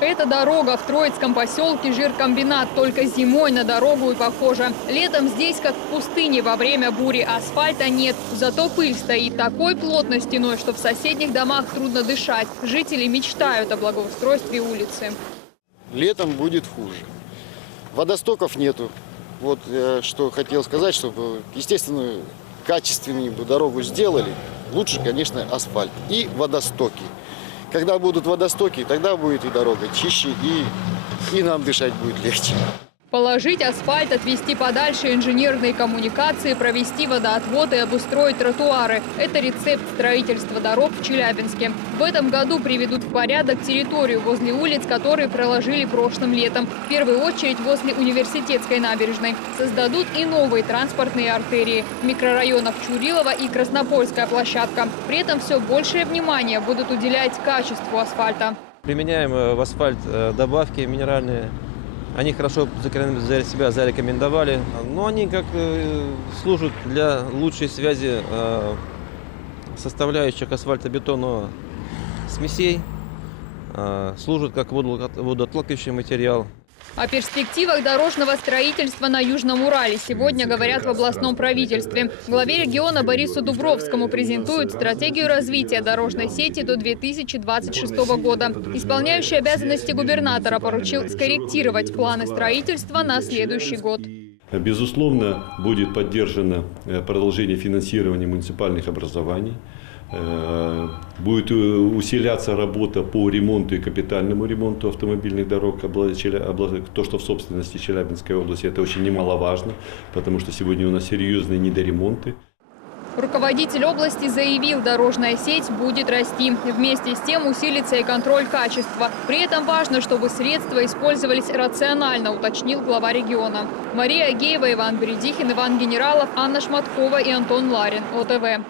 Эта дорога в Троицком поселке жиркомбинат, только зимой на дорогу и похожа. Летом здесь как в пустыне, во время бури асфальта нет. Зато пыль стоит такой плотной стеной, что в соседних домах трудно дышать. Жители мечтают о благоустройстве улицы. Летом будет хуже. Водостоков нету. Вот что хотел сказать, чтобы, естественно, качественнее бы дорогу сделали. Лучше, конечно, асфальт и водостоки. Когда будут водостоки, тогда будет и дорога чище, и нам дышать будет легче. Положить асфальт, отвести подальше инженерные коммуникации, провести водоотвод и обустроить тротуары – это рецепт строительства дорог в Челябинске. В этом году приведут в порядок территорию возле улиц, которые проложили прошлым летом. В первую очередь возле Университетской набережной. Создадут и новые транспортные артерии в микрорайонах Чурилова и Краснопольская площадка. При этом все большее внимание будут уделять качеству асфальта. Применяем в асфальт добавки минеральные. Они хорошо себя зарекомендовали, но они как служат для лучшей связи составляющих асфальтобетонного смесей, служат как водоотталкивающий материал. О перспективах дорожного строительства на Южном Урале сегодня говорят в областном правительстве. Главе региона Борису Дубровскому презентуют стратегию развития дорожной сети до 2026 года. Исполняющий обязанности губернатора поручил скорректировать планы строительства на следующий год. Безусловно, будет поддержано продолжение финансирования муниципальных образований. Будет усиляться работа по ремонту и капитальному ремонту автомобильных дорог, то, что в собственности Челябинской области. Это очень немаловажно, потому что сегодня у нас серьезные недоремонты. Руководитель области заявил, дорожная сеть будет расти. Вместе с тем усилится и контроль качества. При этом важно, чтобы средства использовались рационально, уточнил глава региона. Мария Агеева, Иван Бередихин, Иван Генералов, Анна Шматкова и Антон Ларин. ОТВ.